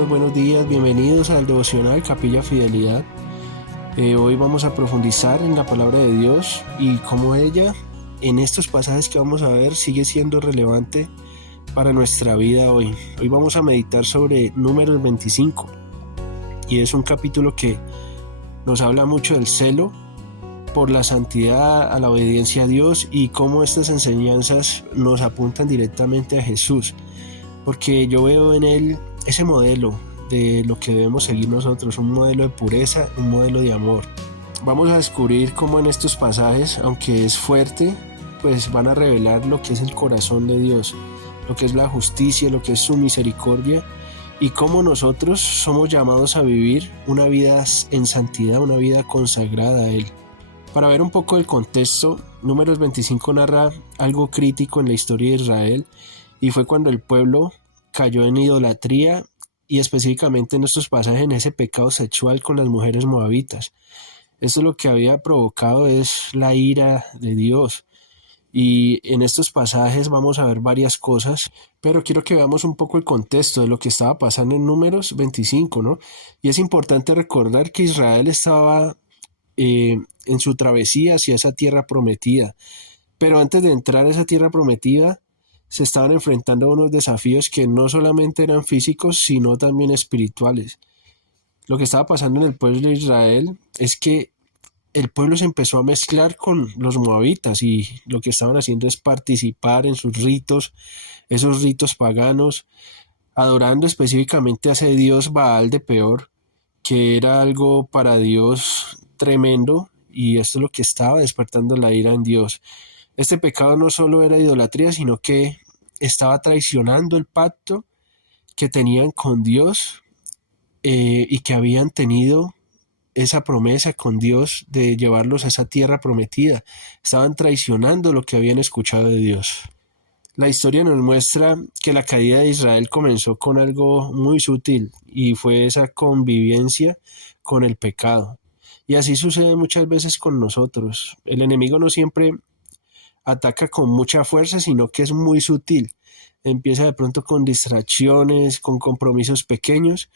hermanos? Buenos días, bienvenidos al devocional Capilla Fidelidad. Hoy vamos a profundizar en la palabra de Dios y cómo ella, en estos pasajes que vamos a ver, sigue siendo relevante para nuestra vida hoy. Hoy vamos a meditar sobre Números 25 y es un capítulo que nos habla mucho del celo por la santidad, a la obediencia a Dios y cómo estas enseñanzas nos apuntan directamente a Jesús, porque yo veo en él ese modelo de lo que debemos seguir nosotros, un modelo de pureza, un modelo de amor. Vamos a descubrir cómo en estos pasajes, aunque es fuerte, pues van a revelar lo que es el corazón de Dios, lo que es la justicia, lo que es su misericordia y cómo nosotros somos llamados a vivir una vida en santidad, una vida consagrada a Él. Para ver un poco el contexto, Números 25 narra algo crítico en la historia de Israel y fue cuando el pueblo cayó en idolatría y específicamente en estos pasajes en ese pecado sexual con las mujeres moabitas. Esto lo que había provocado es la ira de Dios. Y en estos pasajes vamos a ver varias cosas, pero quiero que veamos un poco el contexto de lo que estaba pasando en Números 25, ¿no? Y es importante recordar que Israel estaba en su travesía hacia esa tierra prometida. Pero antes de entrar a esa tierra prometida, se estaban enfrentando a unos desafíos que no solamente eran físicos, sino también espirituales. Lo que estaba pasando en el pueblo de Israel es que el pueblo se empezó a mezclar con los moabitas y lo que estaban haciendo es participar en sus ritos, esos ritos paganos, adorando específicamente a ese dios Baal de Peor, que era algo para Dios tremendo, y esto es lo que estaba despertando la ira en Dios. Este pecado no solo era idolatría, sino que estaba traicionando el pacto que tenían con Dios y que habían tenido esa promesa con Dios de llevarlos a esa tierra prometida. Estaban traicionando lo que habían escuchado de Dios. La historia nos muestra que la caída de Israel comenzó con algo muy sutil y fue esa convivencia con el pecado. Y así sucede muchas veces con nosotros. El enemigo no siempre ataca con mucha fuerza, sino que es muy sutil. Empieza de pronto con distracciones, con compromisos pequeños,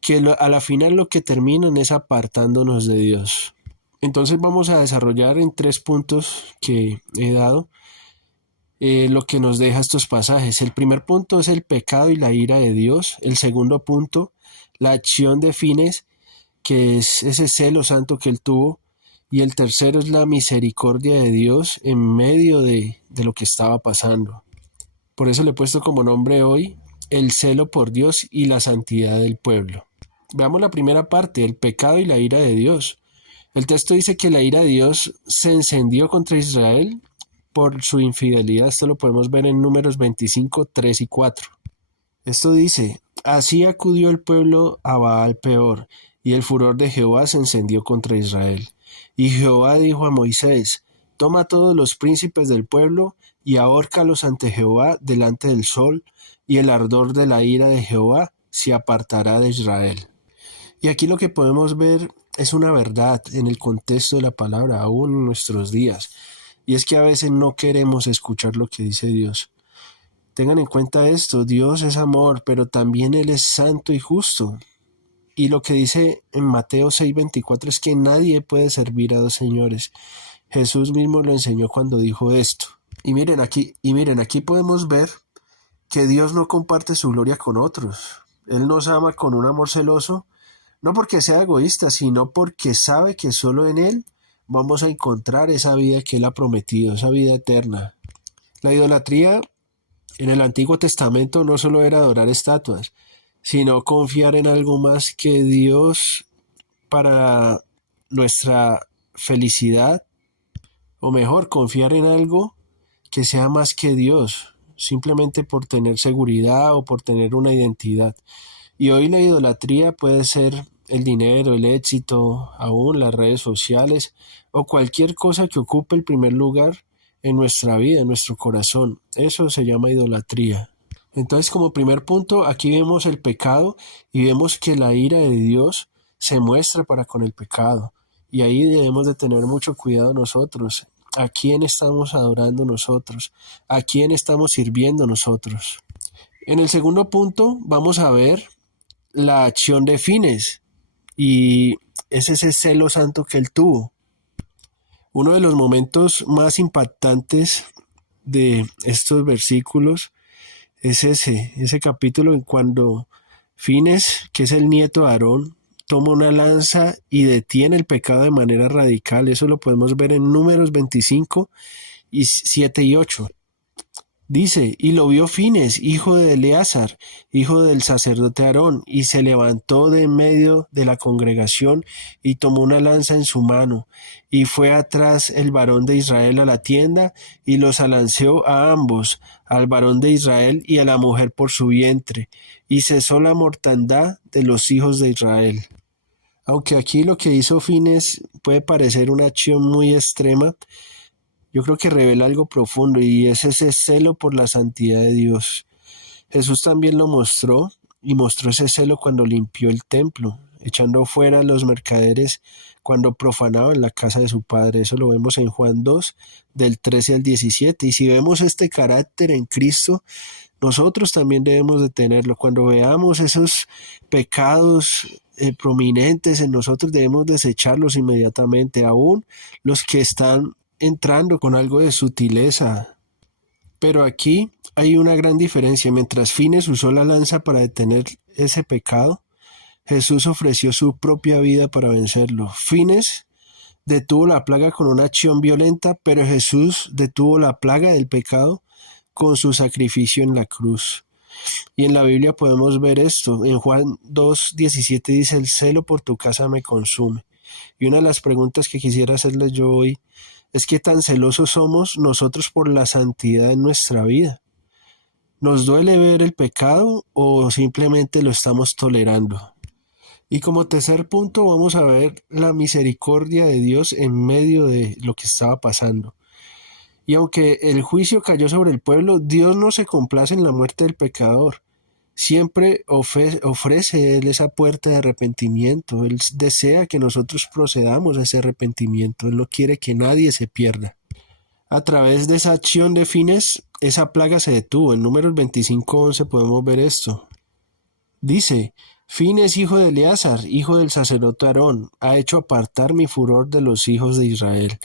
que a la final lo que terminan es apartándonos de Dios. Entonces vamos a desarrollar en 3 puntos que he dado lo que nos deja estos pasajes. El primer punto es el pecado y la ira de Dios. El segundo punto, la acción de fines, que es ese celo santo que Él tuvo. Y el tercero es la misericordia de Dios en medio de lo que estaba pasando. Por eso le he puesto como nombre hoy el celo por Dios y la santidad del pueblo. Veamos la primera parte, el pecado y la ira de Dios. El texto dice que la ira de Dios se encendió contra Israel por su infidelidad. Esto lo podemos ver en Números 25, 3 y 4. Esto dice: así acudió el pueblo a Baal Peor, y el furor de Jehová se encendió contra Israel. Y Jehová dijo a Moisés: toma a todos los príncipes del pueblo y ahórcalos ante Jehová delante del sol, y el ardor de la ira de Jehová se apartará de Israel. Y aquí lo que podemos ver es una verdad en el contexto de la palabra, aún en nuestros días. Y es que a veces no queremos escuchar lo que dice Dios. Tengan en cuenta esto: Dios es amor, pero también Él es santo y justo. Y lo que dice en Mateo 6:24 es que nadie puede servir a dos señores. Jesús mismo lo enseñó cuando dijo esto. Y miren aquí podemos ver que Dios no comparte su gloria con otros. Él nos ama con un amor celoso, no porque sea egoísta, sino porque sabe que solo en Él vamos a encontrar esa vida que Él ha prometido, esa vida eterna. La idolatría en el Antiguo Testamento no solo era adorar estatuas, sino confiar en algo más que Dios para nuestra felicidad, o mejor, confiar en algo que sea más que Dios, simplemente por tener seguridad o por tener una identidad. Y hoy la idolatría puede ser el dinero, el éxito, aún las redes sociales o cualquier cosa que ocupe el primer lugar en nuestra vida, en nuestro corazón. Eso se llama idolatría. Entonces, como primer punto, aquí vemos el pecado y vemos que la ira de Dios se muestra para con el pecado. Y ahí debemos de tener mucho cuidado nosotros. ¿A quién estamos adorando nosotros? ¿A quién estamos sirviendo nosotros? En el segundo punto vamos a ver la acción de Fines, y es ese celo santo que él tuvo. Uno de los momentos más impactantes de estos versículos es ese capítulo en cuando Fines, que es el nieto de Aarón, toma una lanza y detiene el pecado de manera radical. Eso lo podemos ver en Números 25 y 7 y 8. Dice, y lo vio Fines, hijo de Eleazar, hijo del sacerdote Aarón, y se levantó de en medio de la congregación y tomó una lanza en su mano, y fue atrás el varón de Israel a la tienda, y los alanceó a ambos, al varón de Israel y a la mujer por su vientre, y cesó la mortandad de los hijos de Israel. Aunque aquí lo que hizo Fines puede parecer una acción muy extrema, yo creo que revela algo profundo, y es ese celo por la santidad de Dios. Jesús también lo mostró, y mostró ese celo cuando limpió el templo, echando fuera a los mercaderes cuando profanaban la casa de su padre. Eso lo vemos en Juan 2, del 13 al 17. Y si vemos este carácter en Cristo, nosotros también debemos de tenerlo. Cuando veamos esos pecados prominentes en nosotros, debemos desecharlos inmediatamente, aún los que están entrando con algo de sutileza. Pero aquí hay una gran diferencia. Mientras Fines usó la lanza para detener ese pecado, Jesús ofreció su propia vida para vencerlo. Fines detuvo la plaga con una acción violenta, pero Jesús detuvo la plaga del pecado con su sacrificio en la cruz. Y en la Biblia podemos ver esto. En Juan 2:17 dice, el celo por tu casa me consume. Y una de las preguntas que quisiera hacerles yo hoy es qué tan celosos somos nosotros por la santidad en nuestra vida. ¿Nos duele ver el pecado o simplemente lo estamos tolerando? Y como tercer punto vamos a ver la misericordia de Dios en medio de lo que estaba pasando. Y aunque el juicio cayó sobre el pueblo, Dios no se complace en la muerte del pecador. Siempre ofrece Él esa puerta de arrepentimiento. Él desea que nosotros procedamos a ese arrepentimiento. Él no quiere que nadie se pierda. A través de esa acción de Fines, esa plaga se detuvo. En Números 25:11 podemos ver esto. Dice, Fines, hijo de Eleazar, hijo del sacerdote Aarón, ha hecho apartar mi furor de los hijos de Israel,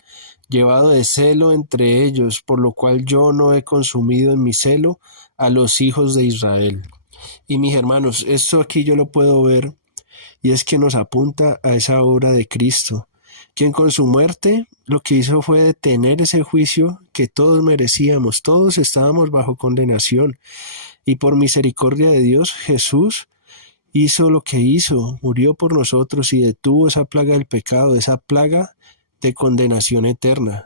llevado de celo entre ellos, por lo cual yo no he consumido en mi celo a los hijos de Israel. Y mis hermanos, esto aquí yo lo puedo ver, y es que nos apunta a esa obra de Cristo, quien con su muerte lo que hizo fue detener ese juicio que todos merecíamos. Todos estábamos bajo condenación, y por misericordia de Dios Jesús hizo lo que hizo, murió por nosotros y detuvo esa plaga del pecado, esa plaga de condenación eterna.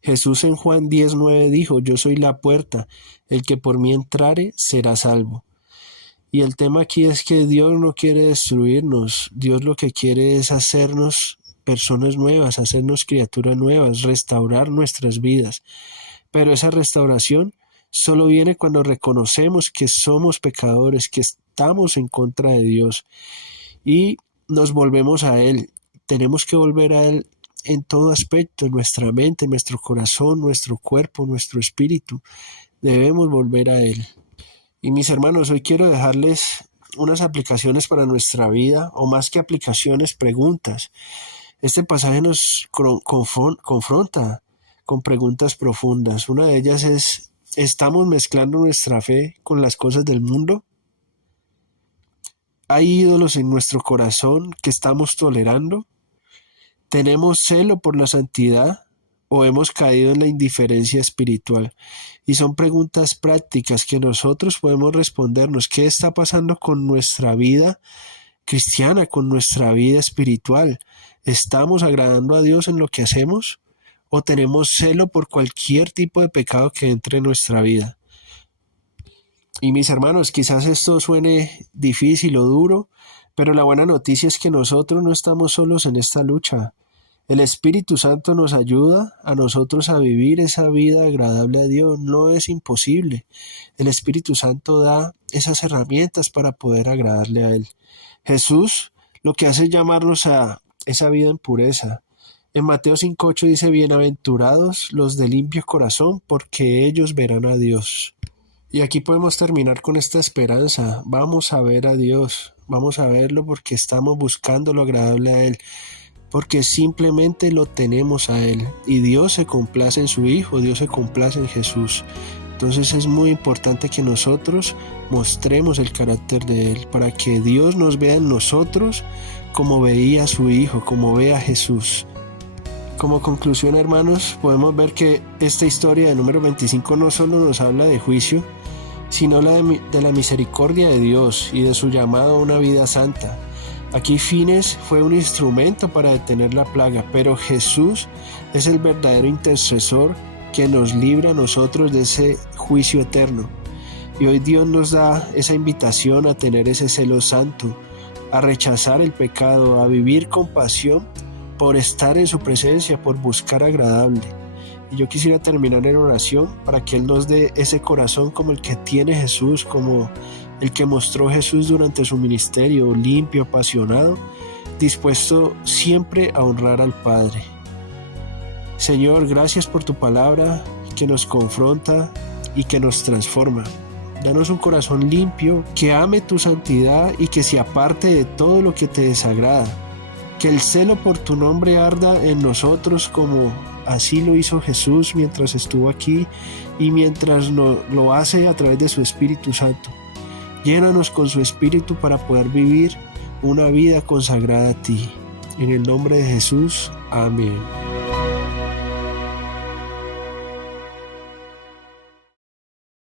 Jesús en Juan 10:9 dijo, yo soy la puerta, el que por mí entrare será salvo. Y el tema aquí es que Dios no quiere destruirnos, Dios lo que quiere es hacernos personas nuevas, hacernos criaturas nuevas, restaurar nuestras vidas. Pero esa restauración solo viene cuando reconocemos que somos pecadores, que estamos en contra de Dios y nos volvemos a Él. Tenemos que volver a Él en todo aspecto, en nuestra mente, en nuestro corazón, nuestro cuerpo, nuestro espíritu. Debemos volver a Él. Y mis hermanos, hoy quiero dejarles unas aplicaciones para nuestra vida, o más que aplicaciones, preguntas. Este pasaje nos confronta con preguntas profundas. Una de ellas es, ¿estamos mezclando nuestra fe con las cosas del mundo? ¿Hay ídolos en nuestro corazón que estamos tolerando? ¿Tenemos celo por la santidad o hemos caído en la indiferencia espiritual? Y son preguntas prácticas que nosotros podemos respondernos. ¿Qué está pasando con nuestra vida cristiana, con nuestra vida espiritual? ¿Estamos agradando a Dios en lo que hacemos? ¿O tenemos celo por cualquier tipo de pecado que entre en nuestra vida? Y mis hermanos, quizás esto suene difícil o duro, pero la buena noticia es que nosotros no estamos solos en esta lucha. El Espíritu Santo nos ayuda a nosotros a vivir esa vida agradable a Dios. No es imposible. El Espíritu Santo da esas herramientas para poder agradarle a Él. Jesús lo que hace es llamarnos a esa vida en pureza. En Mateo 5:8 dice, bienaventurados los de limpio corazón, porque ellos verán a Dios. Y aquí podemos terminar con esta esperanza. Vamos a ver a Dios, vamos a verlo porque estamos buscando lo agradable a Él, porque simplemente lo tenemos a Él. Y Dios se complace en su Hijo, Dios se complace en Jesús. Entonces es muy importante que nosotros mostremos el carácter de Él, para que Dios nos vea en nosotros como veía a su Hijo, como ve a Jesús. Como conclusión, hermanos, podemos ver que esta historia de número 25 no solo nos habla de juicio, sino de la misericordia de Dios y de su llamado a una vida santa. Aquí Fines fue un instrumento para detener la plaga, pero Jesús es el verdadero intercesor que nos libra a nosotros de ese juicio eterno. Y hoy Dios nos da esa invitación a tener ese celo santo, a rechazar el pecado, a vivir con pasión por estar en su presencia, por buscar agradable. Y yo quisiera terminar en oración para que Él nos dé ese corazón como el que tiene Jesús, como el que mostró Jesús durante su ministerio, limpio, apasionado, dispuesto siempre a honrar al Padre. Señor, gracias por tu palabra que nos confronta y que nos transforma. Danos un corazón limpio, que ame tu santidad y que se aparte de todo lo que te desagrada. Que el celo por tu nombre arda en nosotros como así lo hizo Jesús mientras estuvo aquí y mientras lo hace a través de su Espíritu Santo. Llénanos con su Espíritu para poder vivir una vida consagrada a ti. En el nombre de Jesús, amén.